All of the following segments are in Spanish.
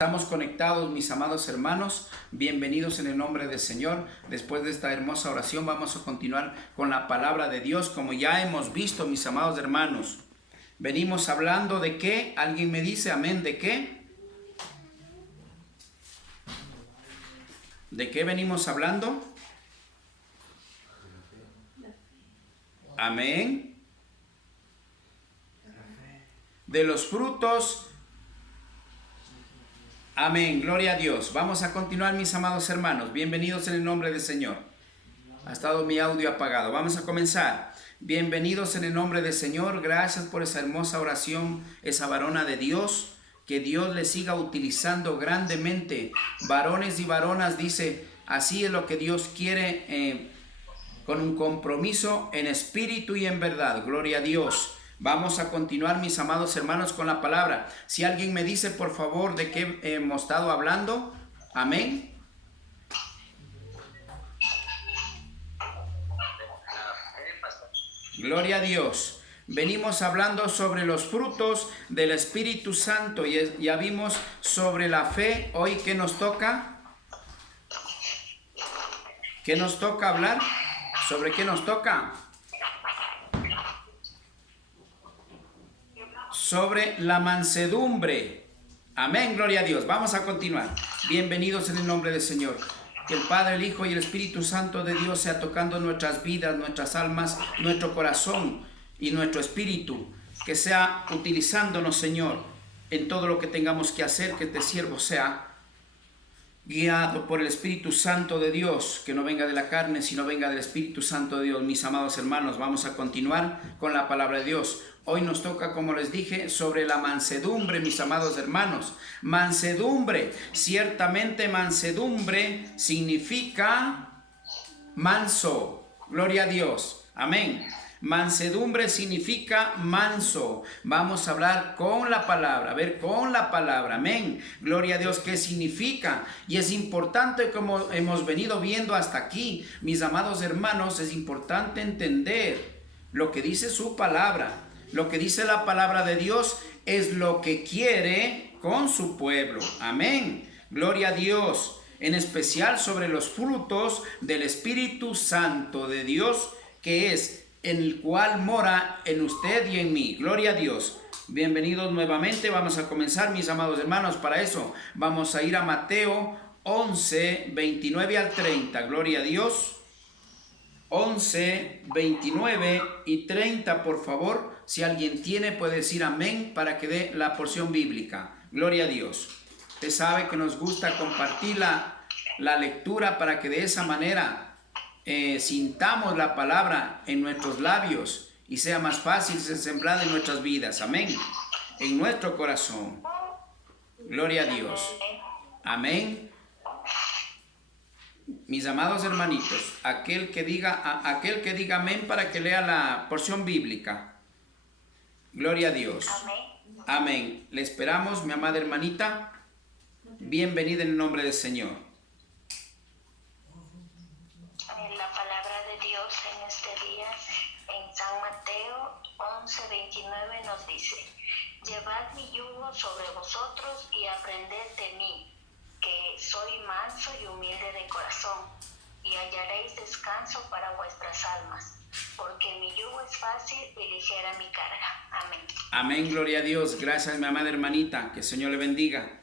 Estamos conectados, mis amados hermanos, bienvenidos en el nombre del Señor. Después de esta hermosa oración vamos a continuar con la palabra de Dios. Como ya hemos visto, mis amados hermanos, venimos hablando de qué. ¿Alguien me dice amén? ¿De qué? ¿De qué venimos hablando? Amén. De los frutos. Amén, gloria a Dios. Vamos a continuar, mis amados hermanos. Bienvenidos en el nombre del Señor. Ha estado mi audio apagado. Vamos a comenzar. Bienvenidos en el nombre del Señor. Gracias por esa hermosa oración, esa varona de Dios. Que Dios le siga utilizando grandemente. Varones y varonas, dice, así es lo que Dios quiere, con un compromiso en espíritu y en verdad. Gloria a Dios. Vamos a continuar, mis amados hermanos, con la palabra. Si alguien me dice, por favor, de qué hemos estado hablando. Amén. Gloria a Dios. Venimos hablando sobre los frutos del Espíritu Santo. Y ya vimos sobre la fe. Hoy, ¿qué nos toca? ¿Qué nos toca hablar? ¿Sobre qué nos toca? Sobre la mansedumbre. Amén, gloria a Dios. Vamos a continuar. Bienvenidos en el nombre del Señor. Que el Padre, el Hijo y el Espíritu Santo de Dios sea tocando nuestras vidas, nuestras almas, nuestro corazón y nuestro espíritu. Que sea utilizándonos, Señor, en todo lo que tengamos que hacer. Que este siervo sea guiado por el Espíritu Santo de Dios, que no venga de la carne, sino venga del Espíritu Santo de Dios. Mis amados hermanos, vamos a continuar con la palabra de Dios. Hoy nos toca, como les dije, sobre la mansedumbre, mis amados hermanos. Mansedumbre, ciertamente mansedumbre significa manso. Gloria a Dios. Amén. Mansedumbre significa manso. Vamos a hablar con la palabra, a ver, con la palabra, amén. Gloria a Dios, ¿qué significa? Y es importante, como hemos venido viendo hasta aquí, mis amados hermanos, es importante entender lo que dice su palabra. Lo que dice la palabra de Dios es lo que quiere con su pueblo, amén. Gloria a Dios, en especial sobre los frutos del Espíritu Santo de Dios, que es en el cual mora en usted y en mí. Gloria a Dios. Bienvenidos nuevamente. Vamos a comenzar, mis amados hermanos. Para eso vamos a ir a Mateo 11, 29 al 30. Gloria a Dios. 11, 29 y 30, por favor. Si alguien tiene, puede decir amén para que dé la porción bíblica. Gloria a Dios. Usted sabe que nos gusta compartir la lectura para que de esa manera sintamos la palabra en nuestros labios y sea más fácil ser sembrada en nuestras vidas. Amén. En nuestro corazón. Gloria a Dios. Amén. Mis amados hermanitos, aquel que diga amén para que lea la porción bíblica. Gloria a Dios. Amén. Le esperamos, mi amada hermanita. Bienvenida en el nombre del Señor. La palabra de Dios en este día, en San Mateo 11:29 nos dice: llevad mi yugo sobre vosotros y aprended de mí, que soy manso y humilde de corazón, y hallaréis descanso para vuestras almas, porque mi yugo es fácil y ligera mi carga. Amén. Amén, gloria a Dios. Gracias, mi amada hermanita. Que el Señor le bendiga.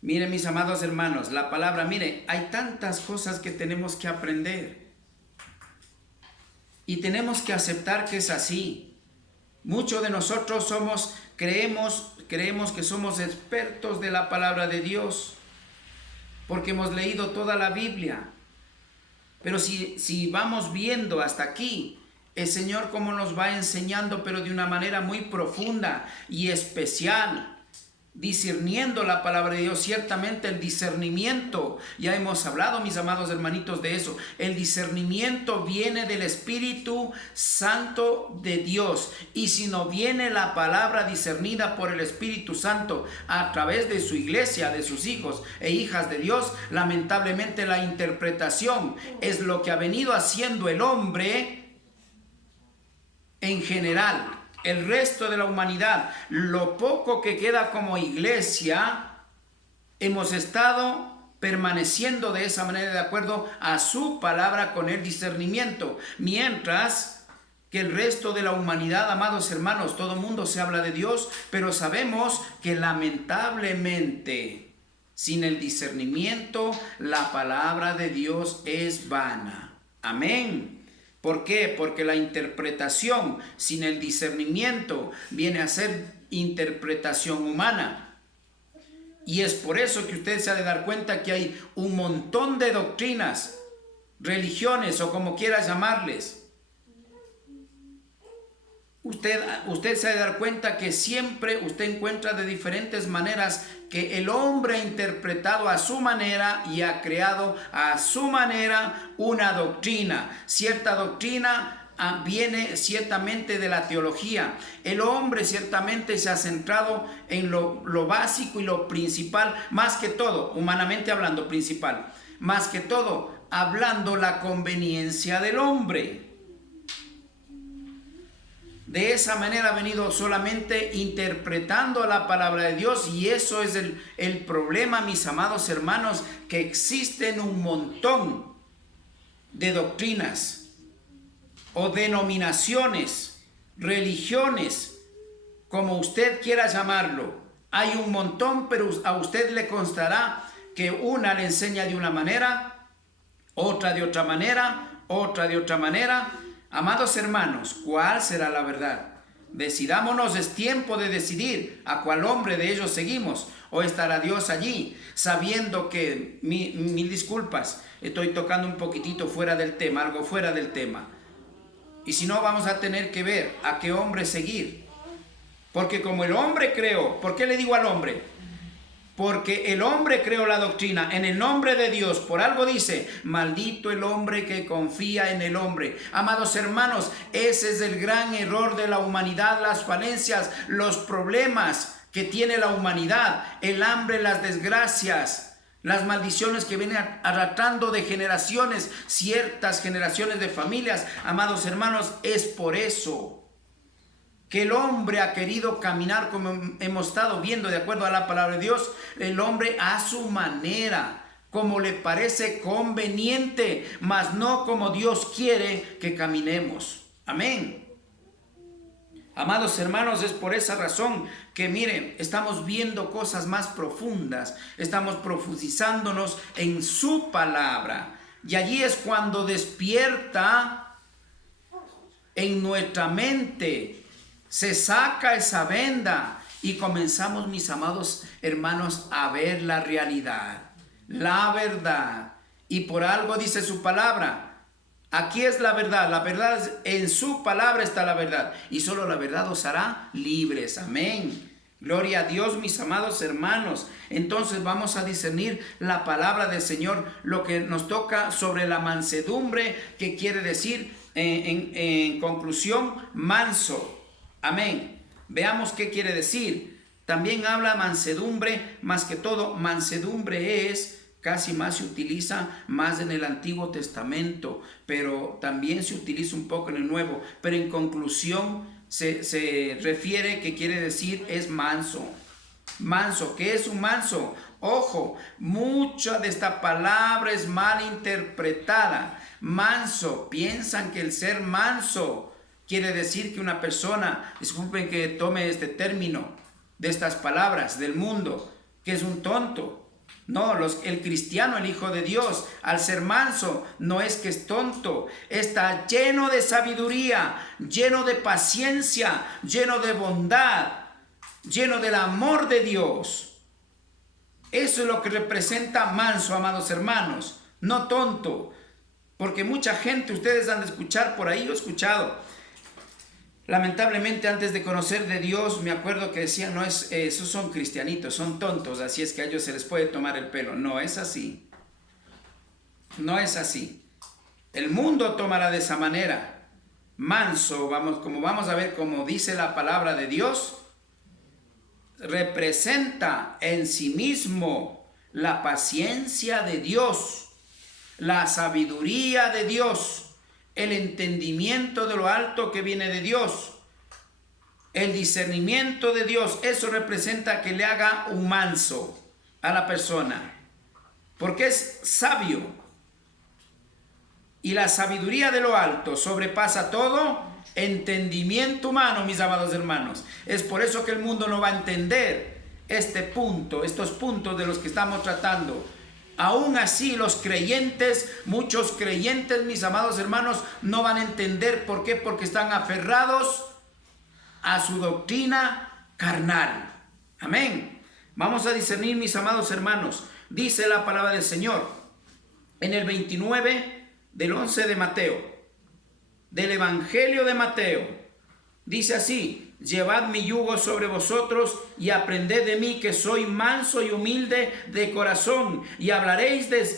Miren, mis amados hermanos, la palabra, mire, hay tantas cosas que tenemos que aprender. Y tenemos que aceptar que es así. Muchos de nosotros creemos que somos expertos de la palabra de Dios, porque hemos leído toda la Biblia. Pero si vamos viendo hasta aquí, el Señor cómo nos va enseñando, pero de una manera muy profunda y especial, discerniendo la palabra de Dios. Ciertamente el discernimiento, ya hemos hablado, mis amados hermanitos, de eso. El discernimiento viene del Espíritu Santo de Dios, y si no viene la palabra discernida por el Espíritu Santo a través de su iglesia, de sus hijos e hijas de Dios, lamentablemente la interpretación es lo que ha venido haciendo el hombre en general. El resto de la humanidad, lo poco que queda como iglesia, hemos estado permaneciendo de esa manera de acuerdo a su palabra con el discernimiento, mientras que el resto de la humanidad, amados hermanos, todo el mundo se habla de Dios, pero sabemos que lamentablemente sin el discernimiento la palabra de Dios es vana. Amén. ¿Por qué? Porque la interpretación sin el discernimiento viene a ser interpretación humana. Y es por eso que usted se ha de dar cuenta que hay un montón de doctrinas, religiones o como quieras llamarles. Usted se ha de dar cuenta que siempre usted encuentra de diferentes maneras que el hombre ha interpretado a su manera y ha creado a su manera una doctrina. Cierta doctrina viene ciertamente de la teología. El hombre ciertamente se ha centrado en lo básico y lo principal, más que todo, humanamente hablando, principal, más que todo, hablando la conveniencia del hombre. De esa manera ha venido solamente interpretando la palabra de Dios, y eso es el problema, mis amados hermanos, que existen un montón de doctrinas o denominaciones, religiones, como usted quiera llamarlo. Hay un montón, pero a usted le constará que una le enseña de una manera, otra de otra manera, otra de otra manera. Amados hermanos, ¿cuál será la verdad? Decidámonos, es tiempo de decidir a cuál hombre de ellos seguimos, o estará Dios allí, sabiendo que, mil disculpas, estoy tocando un poquitito fuera del tema, algo fuera del tema. Y si no, vamos a tener que ver a qué hombre seguir. Porque como el hombre creó, ¿por qué le digo al hombre? Porque el hombre creó la doctrina en el nombre de Dios. Por algo dice, maldito el hombre que confía en el hombre. Amados hermanos, ese es el gran error de la humanidad, las falencias, los problemas que tiene la humanidad, el hambre, las desgracias, las maldiciones que vienen arrastrando de generaciones, ciertas generaciones de familias. Amados hermanos, es por eso que el hombre ha querido caminar, como hemos estado viendo de acuerdo a la palabra de Dios, el hombre a su manera, como le parece conveniente, mas no como Dios quiere que caminemos. Amén. Amados hermanos, es por esa razón que miren, estamos viendo cosas más profundas, estamos profundizándonos en su palabra, y allí es cuando despierta en nuestra mente, se saca esa venda y comenzamos, mis amados hermanos, a ver la realidad, la verdad. Y por algo dice su palabra, aquí es la verdad en su palabra está la verdad, y solo la verdad os hará libres. Amén. Gloria a Dios, mis amados hermanos. Entonces vamos a discernir la palabra del Señor, lo que nos toca sobre la mansedumbre, que quiere decir en conclusión, manso. Amén. Veamos qué quiere decir. También habla mansedumbre, más que todo, mansedumbre casi más se utiliza más en el Antiguo Testamento, pero también se utiliza un poco en el Nuevo. Pero en conclusión se refiere, que quiere decir, es manso. Manso, ¿qué es un manso? Ojo, mucha de esta palabra es mal interpretada. Manso, piensan que el ser manso quiere decir que una persona, disculpen que tome este término de estas palabras del mundo, que es un tonto. No, el cristiano, el Hijo de Dios, al ser manso, no es que es tonto, está lleno de sabiduría, lleno de paciencia, lleno de bondad, lleno del amor de Dios. Eso es lo que representa manso, amados hermanos, no tonto. Porque mucha gente, ustedes han de escuchar por ahí, yo he escuchado, lamentablemente, antes de conocer de Dios, me acuerdo que decían, no es, esos son cristianitos, son tontos, así es que a ellos se les puede tomar el pelo. No es así. No es así. El mundo tomará de esa manera. Manso, como vamos a ver, como dice la palabra de Dios, representa en sí mismo la paciencia de Dios, la sabiduría de Dios, el entendimiento de lo alto que viene de Dios, el discernimiento de Dios. Eso representa que le haga un manso. a la persona, porque es sabio. Y la sabiduría de lo alto sobrepasa todo entendimiento humano, mis amados hermanos. Es por eso que el mundo no va a entender estos puntos de los que estamos tratando. Aún así, los creyentes, muchos creyentes, mis amados hermanos, no van a entender. ¿Por qué? Porque están aferrados a su doctrina carnal. Amén. Vamos a discernir, mis amados hermanos. Dice la palabra del Señor en el 29 del 11 de Mateo, del Evangelio de Mateo. Dice así: llevad mi yugo sobre vosotros y aprended de mí, que soy manso y humilde de corazón, y hablaréis de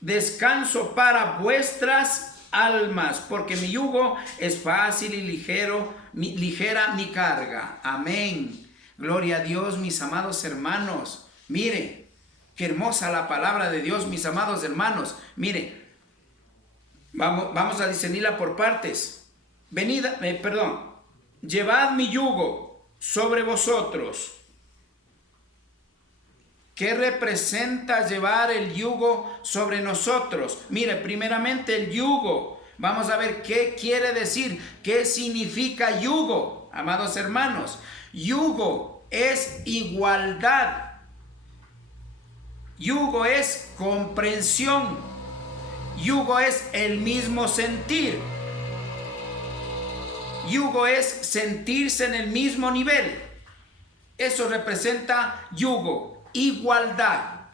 descanso para vuestras almas, porque mi yugo es fácil y ligera mi carga. Amén. Gloria a Dios, mis amados hermanos. Mire, qué hermosa la palabra de Dios, mis amados hermanos. Mire, vamos a discernirla por partes. Llevad mi yugo sobre vosotros. ¿Qué representa llevar el yugo sobre nosotros? Mire, primeramente el yugo. Vamos a ver qué quiere decir, qué significa yugo, amados hermanos. Yugo es igualdad. Yugo es comprensión. Yugo es el mismo sentir. Yugo es sentirse en el mismo nivel. Eso representa yugo, igualdad.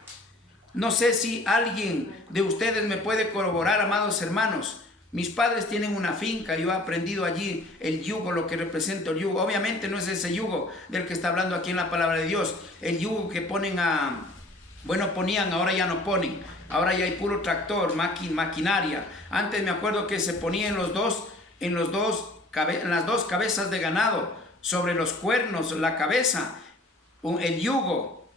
No sé si alguien de ustedes me puede corroborar, amados hermanos. Mis padres tienen una finca, yo he aprendido allí el yugo, lo que representa el yugo. Obviamente no es ese yugo del que está hablando aquí en la palabra de Dios. El yugo que ponían, ahora ya no ponen. Ahora ya hay puro tractor, maquinaria. Antes me acuerdo que se ponía en las dos cabezas de ganado, sobre los cuernos, la cabeza, el yugo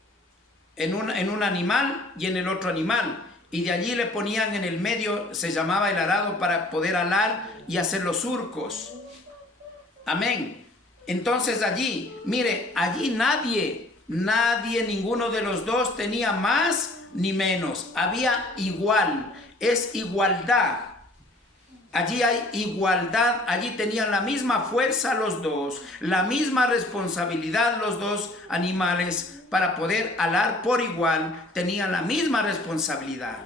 en un animal y en el otro animal. Y de allí le ponían en el medio, se llamaba el arado, para poder alar y hacer los surcos. Amén. Entonces allí, mire, allí nadie, ninguno de los dos tenía más ni menos. Había igual, es igualdad. Allí hay igualdad, allí tenían la misma fuerza los dos, la misma responsabilidad los dos animales para poder alar por igual, tenían la misma responsabilidad.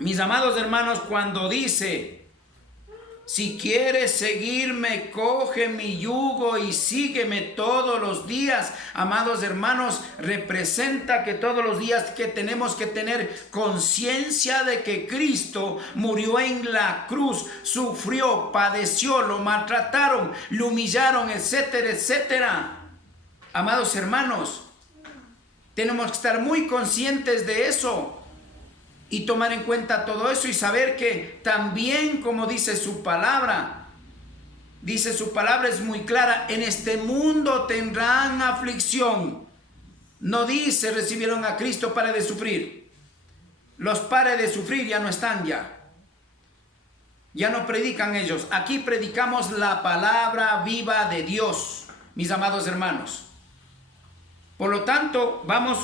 Mis amados hermanos, cuando dice: si quieres seguirme, coge mi yugo y sígueme todos los días, amados hermanos, representa que todos los días que tenemos que tener conciencia de que Cristo murió en la cruz, sufrió, padeció, lo maltrataron, lo humillaron, etcétera, etcétera. Amados hermanos, tenemos que estar muy conscientes de eso y tomar en cuenta todo eso y saber que también, como dice su palabra es muy clara: en este mundo tendrán aflicción. No dice recibieron a Cristo para de sufrir. Los pares de sufrir ya no están ya no predican ellos. Aquí predicamos la palabra viva de Dios, mis amados hermanos. Por lo tanto, vamos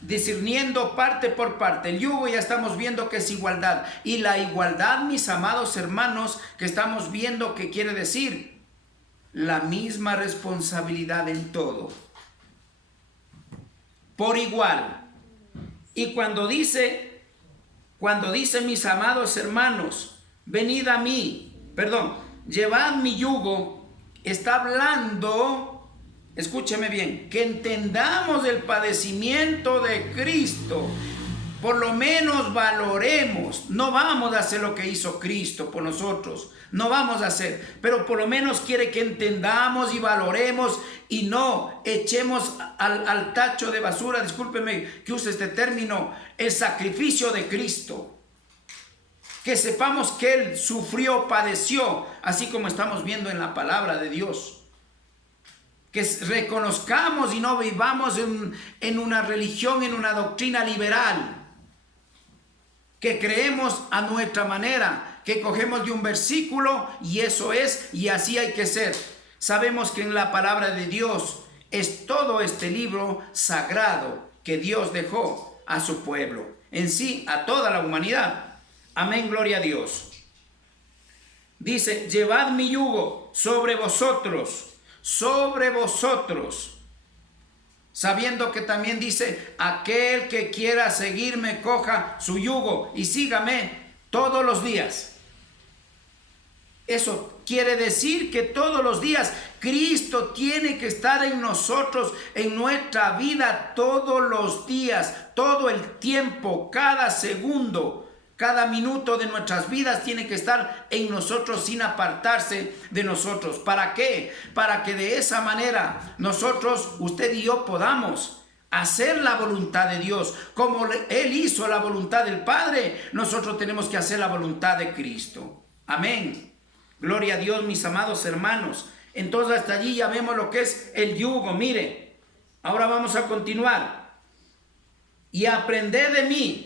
discerniendo parte por parte. El yugo ya estamos viendo que es igualdad. Y la igualdad, mis amados hermanos, que estamos viendo que quiere decir la misma responsabilidad en todo. Por igual. Y cuando dice, mis amados hermanos, venid a mí, llevad mi yugo, está hablando... Escúcheme bien, que entendamos el padecimiento de Cristo. Por lo menos valoremos. No vamos a hacer lo que hizo Cristo por nosotros. No vamos a hacer. Pero por lo menos quiere que entendamos y valoremos y no echemos al tacho de basura, discúlpeme que use este término, el sacrificio de Cristo. Que sepamos que Él sufrió, padeció, así como estamos viendo en la palabra de Dios. Que reconozcamos y no vivamos en una religión, en una doctrina liberal. Que creemos a nuestra manera, que cogemos de un versículo y eso es, y así hay que ser. Sabemos que en la palabra de Dios es todo este libro sagrado que Dios dejó a su pueblo, en sí, a toda la humanidad. Amén, gloria a Dios. Dice, llevad mi yugo sobre vosotros, sabiendo que también dice, aquel que quiera seguirme, coja su yugo y sígame todos los días. Eso quiere decir que todos los días Cristo tiene que estar en nosotros, en nuestra vida, todos los días, todo el tiempo, cada segundo. Cada minuto de nuestras vidas tiene que estar en nosotros sin apartarse de nosotros. ¿Para qué? Para que de esa manera nosotros, usted y yo, podamos hacer la voluntad de Dios. Como Él hizo la voluntad del Padre, nosotros tenemos que hacer la voluntad de Cristo. Amén. Gloria a Dios, mis amados hermanos. Entonces hasta allí ya vemos lo que es el yugo. Mire, ahora vamos a continuar. Y aprended de mí.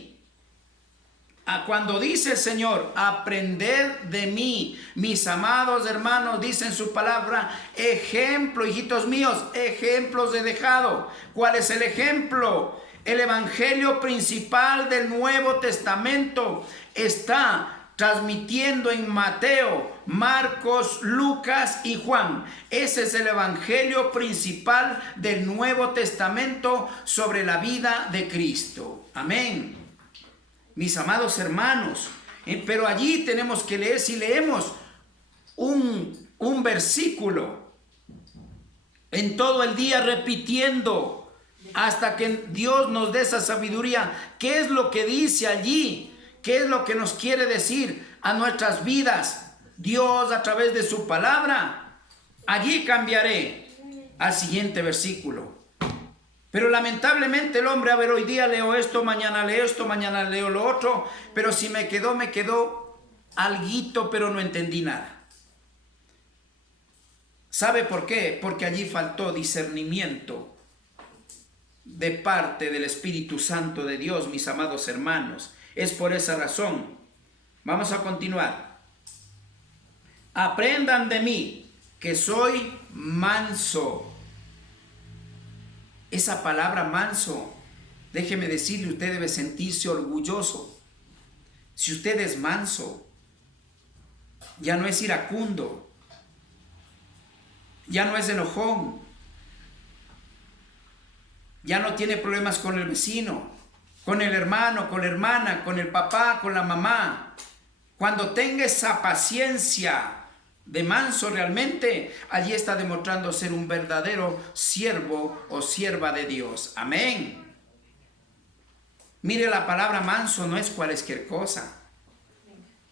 Cuando dice el Señor, aprended de mí, mis amados hermanos, dice en su palabra, ejemplo, hijitos míos, ejemplos he dejado. ¿Cuál es el ejemplo? El evangelio principal del Nuevo Testamento está transmitiendo en Mateo, Marcos, Lucas y Juan. Ese es el evangelio principal del Nuevo Testamento sobre la vida de Cristo. Amén. Mis amados hermanos, pero allí tenemos que leer, si leemos un versículo en todo el día repitiendo hasta que Dios nos dé esa sabiduría, ¿qué es lo que dice allí? ¿Qué es lo que nos quiere decir a nuestras vidas Dios a través de su palabra? Allí cambiaré al siguiente versículo. Pero lamentablemente el hombre, a ver, hoy día leo esto, mañana leo lo otro, pero si me quedó alguito, pero no entendí nada. ¿Sabe por qué? Porque allí faltó discernimiento de parte del Espíritu Santo de Dios, mis amados hermanos. Es por esa razón. Vamos a continuar. Aprendan de mí, que soy manso. Esa palabra manso, déjeme decirle, usted debe sentirse orgulloso. Si usted es manso, ya no es iracundo, ya no es enojón, ya no tiene problemas con el vecino, con el hermano, con la hermana, con el papá, con la mamá. Cuando tenga esa paciencia de manso realmente, allí está demostrando ser un verdadero siervo o sierva de Dios. Amén. Mire, la palabra manso no es cualquier cosa.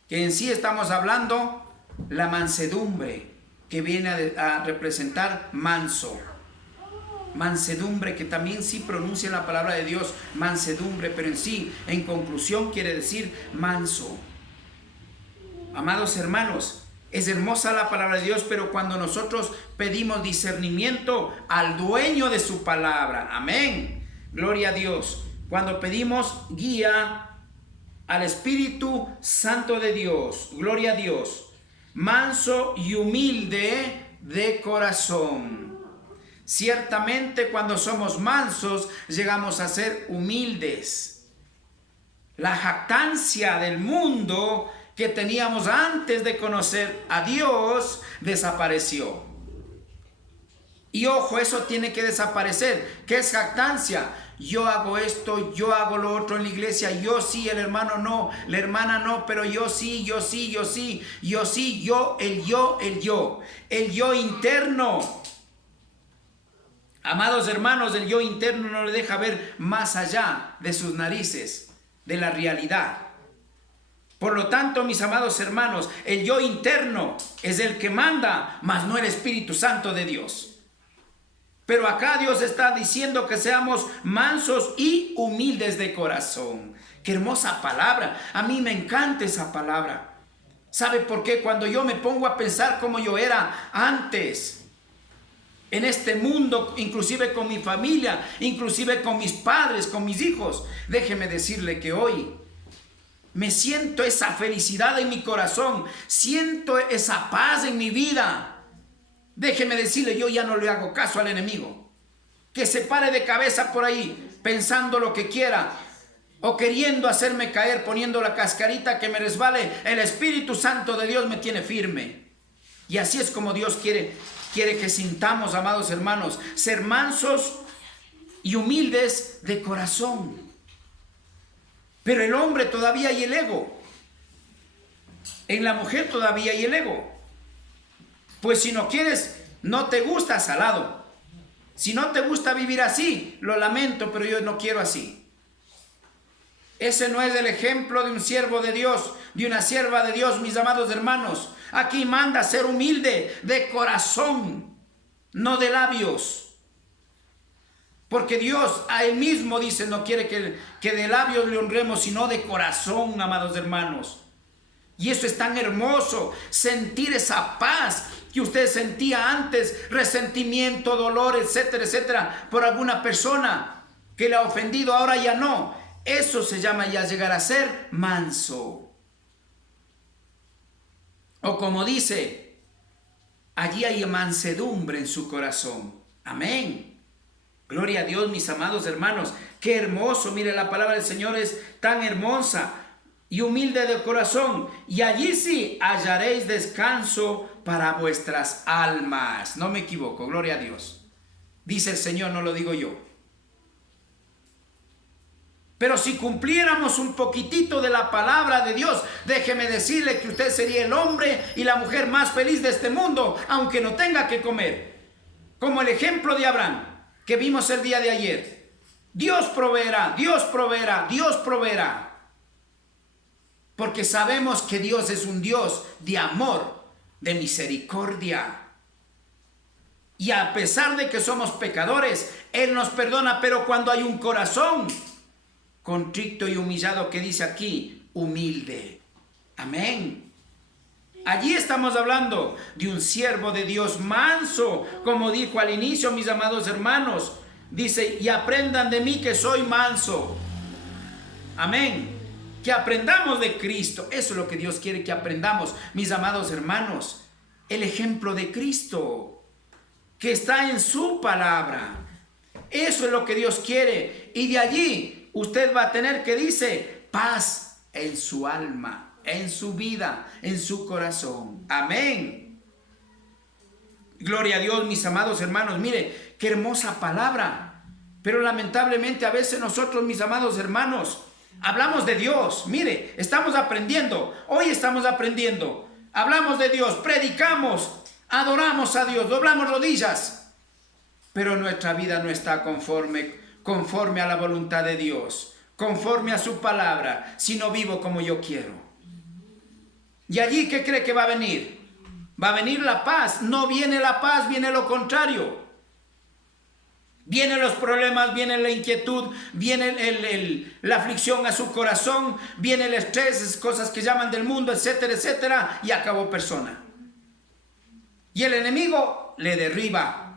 Que en sí estamos hablando la mansedumbre, que viene a representar manso. Mansedumbre, que también sí pronuncia la palabra de Dios mansedumbre, pero en sí, en conclusión, quiere decir manso. Amados hermanos, es hermosa la palabra de Dios, pero cuando nosotros pedimos discernimiento al dueño de su palabra, amén, gloria a Dios, cuando pedimos guía al Espíritu Santo de Dios, gloria a Dios, manso y humilde de corazón. Ciertamente cuando somos mansos llegamos a ser humildes. La jactancia del mundo que teníamos antes de conocer a Dios desapareció. Y ojo, eso tiene que desaparecer. ¿Qué es jactancia? Yo hago esto, yo hago lo otro en la iglesia, yo sí, el hermano no, la hermana no, pero yo sí, yo sí, yo sí, yo sí, yo, el yo interno. Amados hermanos, el yo interno no le deja ver más allá de sus narices, de la realidad. Por lo tanto, mis amados hermanos, el yo interno es el que manda, mas no el Espíritu Santo de Dios. Pero acá Dios está diciendo que seamos mansos y humildes de corazón. Qué hermosa palabra. A mí me encanta esa palabra. ¿Sabe por qué? Cuando yo me pongo a pensar cómo yo era antes, en este mundo, inclusive con mi familia, inclusive con mis padres, con mis hijos, déjeme decirle que hoy me siento esa felicidad en mi corazón, siento esa paz en mi vida. Déjeme decirle, yo ya no le hago caso al enemigo. que se pare de cabeza por ahí pensando lo que quiera o queriendo hacerme caer, poniendo la cascarita que me resbale. El Espíritu Santo de Dios me tiene firme. Y así es como Dios quiere que sintamos, amados hermanos, ser mansos y humildes de corazón. Pero el hombre todavía hay el ego. En la mujer todavía hay el ego. Pues si no quieres, no te gusta, salado. Si no te gusta vivir así, lo lamento, pero yo no quiero así. Ese no es el ejemplo de un siervo de Dios, de una sierva de Dios, mis amados hermanos. Aquí manda ser humilde de corazón, no de labios. Porque Dios a Él mismo dice, no quiere que de labios le honremos, sino de corazón, amados hermanos. Y eso es tan hermoso, sentir esa paz que usted sentía antes, resentimiento, dolor, etcétera, etcétera, por alguna persona que le ha ofendido, ahora ya no. Eso se llama ya llegar a ser manso. O como dice, allí hay mansedumbre en su corazón. Amén. Gloria a Dios, mis amados hermanos. Qué hermoso. Mire, la palabra del Señor es tan hermosa y humilde de corazón. Y allí sí hallaréis descanso para vuestras almas. No me equivoco. Gloria a Dios. Dice el Señor, no lo digo yo. Pero si cumpliéramos un poquitito de la palabra de Dios, déjeme decirle que usted sería el hombre y la mujer más feliz de este mundo, aunque no tenga que comer. Como el ejemplo de Abraham, que vimos el día de ayer. Dios proveerá, Dios proveerá, Dios proveerá. Porque sabemos que Dios es un Dios de amor, de misericordia. Y a pesar de que somos pecadores, Él nos perdona, pero cuando hay un corazón contrito y humillado, que dice aquí, humilde. Amén. Allí estamos hablando de un siervo de Dios manso, como dijo al inicio, mis amados hermanos. Dice, y aprendan de mí que soy manso. Amén. Que aprendamos de Cristo. Eso es lo que Dios quiere que aprendamos, mis amados hermanos. El ejemplo de Cristo, que está en su palabra. Eso es lo que Dios quiere. Y de allí usted va a tener, que dice, paz en su alma, en su vida, en su corazón. Amén. Gloria a Dios, mis amados hermanos. Mire, qué hermosa palabra. Pero lamentablemente a veces nosotros, mis amados hermanos, hablamos de Dios. Mire, estamos aprendiendo. Hoy estamos aprendiendo. Hablamos de Dios, predicamos, adoramos a Dios, doblamos rodillas. Pero nuestra vida no está conforme a la voluntad de Dios, conforme a su palabra, si no vivo como yo quiero. Y allí, ¿qué cree que va a venir? Va a venir la paz. No viene la paz, viene lo contrario. Vienen los problemas, viene la inquietud, viene la aflicción a su corazón, viene el estrés, cosas que llaman del mundo, etcétera, etcétera, y acabó persona. Y el enemigo le derriba.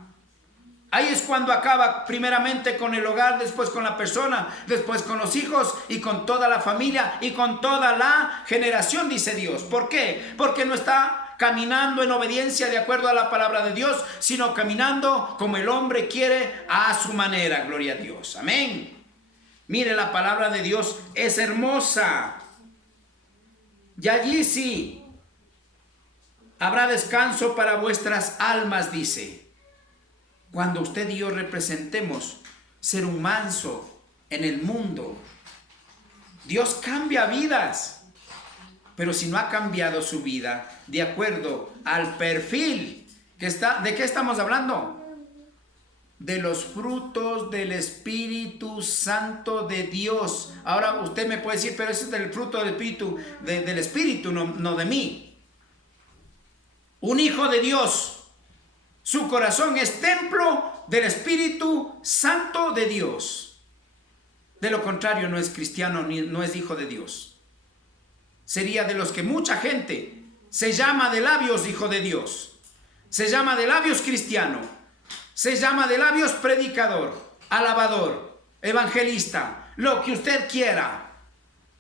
Ahí es cuando acaba primeramente con el hogar, después con la persona, después con los hijos y con toda la familia y con toda la generación, dice Dios. ¿Por qué? Porque no está caminando en obediencia de acuerdo a la palabra de Dios, sino caminando como el hombre quiere a su manera. Gloria a Dios. Amén. Mire, la palabra de Dios es hermosa. Y allí sí habrá descanso para vuestras almas, dice. Cuando usted y yo representemos ser un manso en el mundo, Dios cambia vidas. Pero si no ha cambiado su vida de acuerdo al perfil que está, ¿de qué estamos hablando? De los frutos del Espíritu Santo de Dios. Ahora usted me puede decir, pero ese es del fruto del Espíritu, del Espíritu, no de mí. Un hijo de Dios, su corazón es templo del Espíritu Santo de Dios. De lo contrario, no es cristiano, no es hijo de Dios. Sería de los que mucha gente se llama de labios hijo de Dios, se llama de labios cristiano, se llama de labios predicador, alabador, evangelista, lo que usted quiera,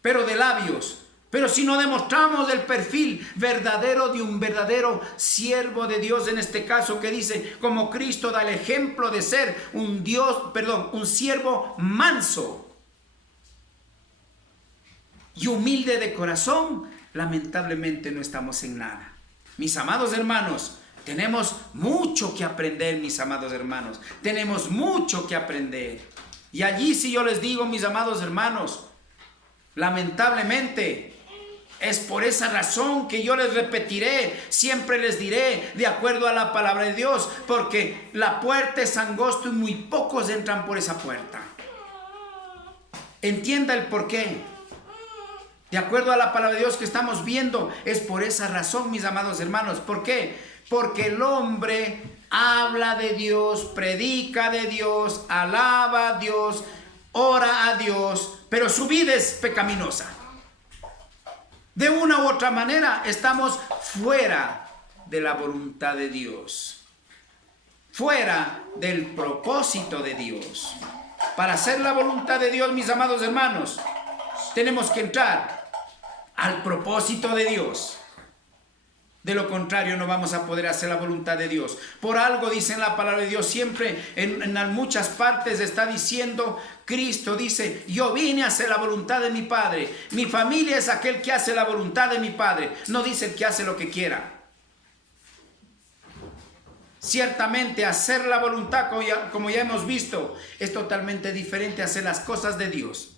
pero de labios. Pero si no demostramos el perfil verdadero de un verdadero siervo de Dios, en este caso que dice, como Cristo da el ejemplo de ser un siervo manso y humilde de corazón, lamentablemente no estamos en nada. Mis amados hermanos, tenemos mucho que aprender, mis amados hermanos. Tenemos mucho que aprender. Y allí si yo les digo, mis amados hermanos, lamentablemente, es por esa razón que yo les repetiré, siempre les diré, de acuerdo a la palabra de Dios, porque la puerta es angosta y muy pocos entran por esa puerta. Entienda el porqué. De acuerdo a la palabra de Dios que estamos viendo, es por esa razón, mis amados hermanos. ¿Por qué? Porque el hombre habla de Dios, predica de Dios, alaba a Dios, ora a Dios, pero su vida es pecaminosa. De una u otra manera estamos fuera de la voluntad de Dios, fuera del propósito de Dios. Para hacer la voluntad de Dios, mis amados hermanos, tenemos que entrar al propósito de Dios. De lo contrario, no vamos a poder hacer la voluntad de Dios. Por algo dice en la palabra de Dios, siempre en muchas partes está diciendo, Cristo dice, yo vine a hacer la voluntad de mi Padre. Mi familia es aquel que hace la voluntad de mi Padre. No dice el que hace lo que quiera. Ciertamente hacer la voluntad, como ya hemos visto, es totalmente diferente a hacer las cosas de Dios.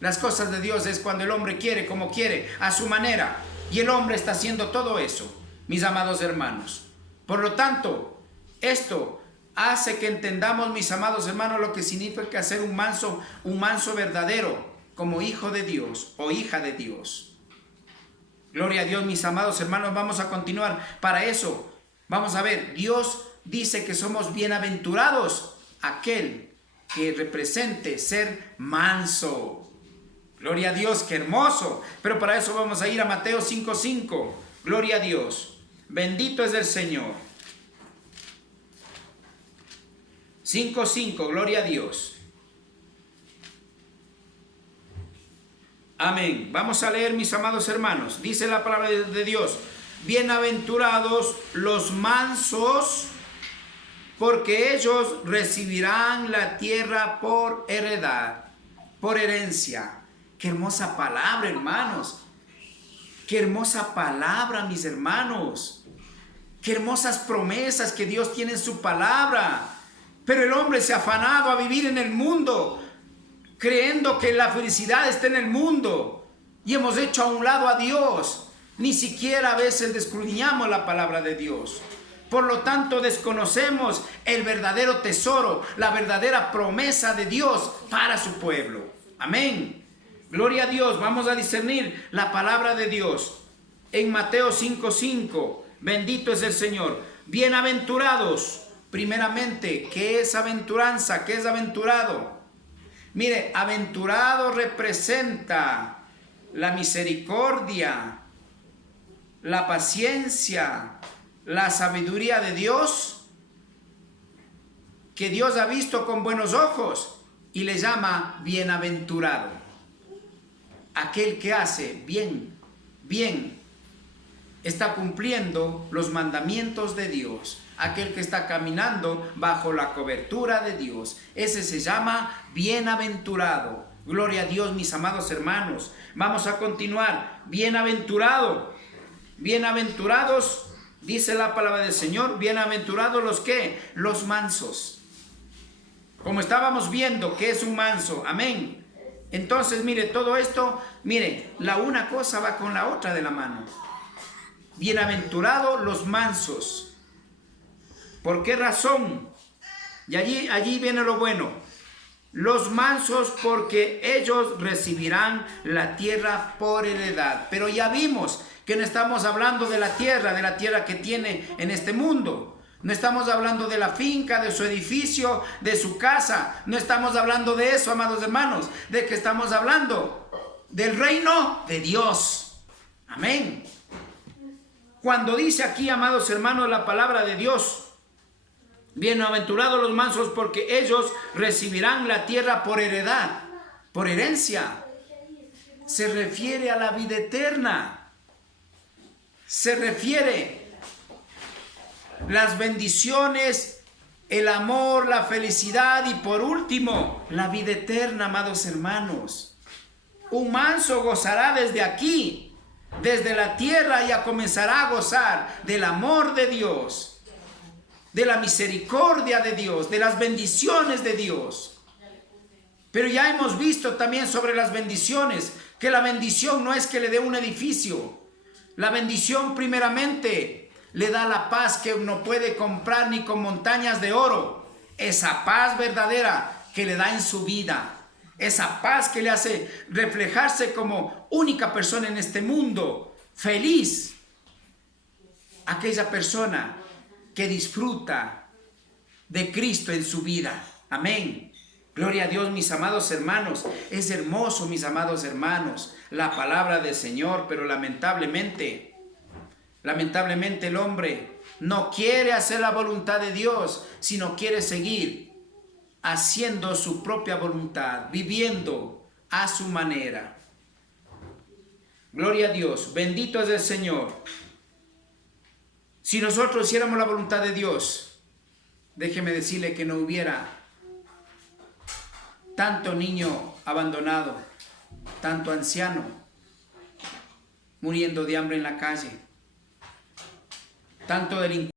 Las cosas de Dios es cuando el hombre quiere, como quiere, a su manera. Y el hombre está haciendo todo eso, mis amados hermanos. Por lo tanto, esto hace que entendamos, mis amados hermanos, lo que significa ser un manso verdadero, como hijo de Dios o hija de Dios. Gloria a Dios, mis amados hermanos. Vamos a continuar. Para eso, vamos a ver, Dios dice que somos bienaventurados aquel que represente ser manso. Gloria a Dios, qué hermoso. Pero para eso vamos a ir a Mateo 5:5. Gloria a Dios. Bendito es el Señor. 5:5. Gloria a Dios. Amén. Vamos a leer, mis amados hermanos. Dice la palabra de Dios. Bienaventurados los mansos, porque ellos recibirán la tierra por heredad, por herencia. Qué hermosa palabra, hermanos. Qué hermosa palabra, mis hermanos. Qué hermosas promesas que Dios tiene en su palabra. Pero el hombre se ha afanado a vivir en el mundo, creyendo que la felicidad está en el mundo. Y hemos hecho a un lado a Dios. Ni siquiera a veces descudriñamos la palabra de Dios. Por lo tanto, desconocemos el verdadero tesoro, la verdadera promesa de Dios para su pueblo. Amén. Gloria a Dios. Vamos a discernir la palabra de Dios. En Mateo 5:5. Bendito es el Señor. Bienaventurados. Primeramente, ¿qué es aventuranza? ¿Qué es aventurado? Mire, aventurado representa la misericordia, la paciencia, la sabiduría de Dios, que Dios ha visto con buenos ojos y le llama bienaventurado. Aquel que hace bien, está cumpliendo los mandamientos de Dios. Aquel que está caminando bajo la cobertura de Dios, ese se llama bienaventurado. Gloria a Dios, mis amados hermanos. Vamos a continuar. Bienaventurado. Bienaventurados, dice la palabra del Señor. Bienaventurados los que, los mansos. Como estábamos viendo, ¿qué es un manso? Amén. Entonces, mire, todo esto, mire, la una cosa va con la otra de la mano. Bienaventurados los mansos. ¿Por qué razón? Y allí viene lo bueno. Los mansos, porque ellos recibirán la tierra por heredad. Pero ya vimos que no estamos hablando de la tierra que tiene en este mundo. No estamos hablando de la finca, de su edificio, de su casa. No estamos hablando de eso, amados hermanos. ¿De qué estamos hablando? Del reino de Dios. Amén. Cuando dice aquí, amados hermanos, la palabra de Dios, bienaventurados los mansos, porque ellos recibirán la tierra por heredad, por herencia. se refiere a la vida eterna. Se refiere las bendiciones, el amor, la felicidad y por último, la vida eterna, amados hermanos. Un manso gozará desde aquí, desde la tierra, ya comenzará a gozar del amor de Dios, de la misericordia de Dios, de las bendiciones de Dios. Pero ya hemos visto también sobre las bendiciones, que la bendición no es que le dé un edificio. La bendición primeramente le da la paz que no puede comprar ni con montañas de oro. Esa paz verdadera que le da en su vida. Esa paz que le hace reflejarse como única persona en este mundo. Feliz. Aquella persona que disfruta de Cristo en su vida. Amén. Gloria a Dios, mis amados hermanos. Es hermoso, mis amados hermanos, la palabra del Señor, pero lamentablemente el hombre no quiere hacer la voluntad de Dios, sino quiere seguir haciendo su propia voluntad, viviendo a su manera. Gloria a Dios, bendito es el Señor. Si nosotros hiciéramos la voluntad de Dios, déjeme decirle que no hubiera tanto niño abandonado, tanto anciano muriendo de hambre en la calle, tanto delincuente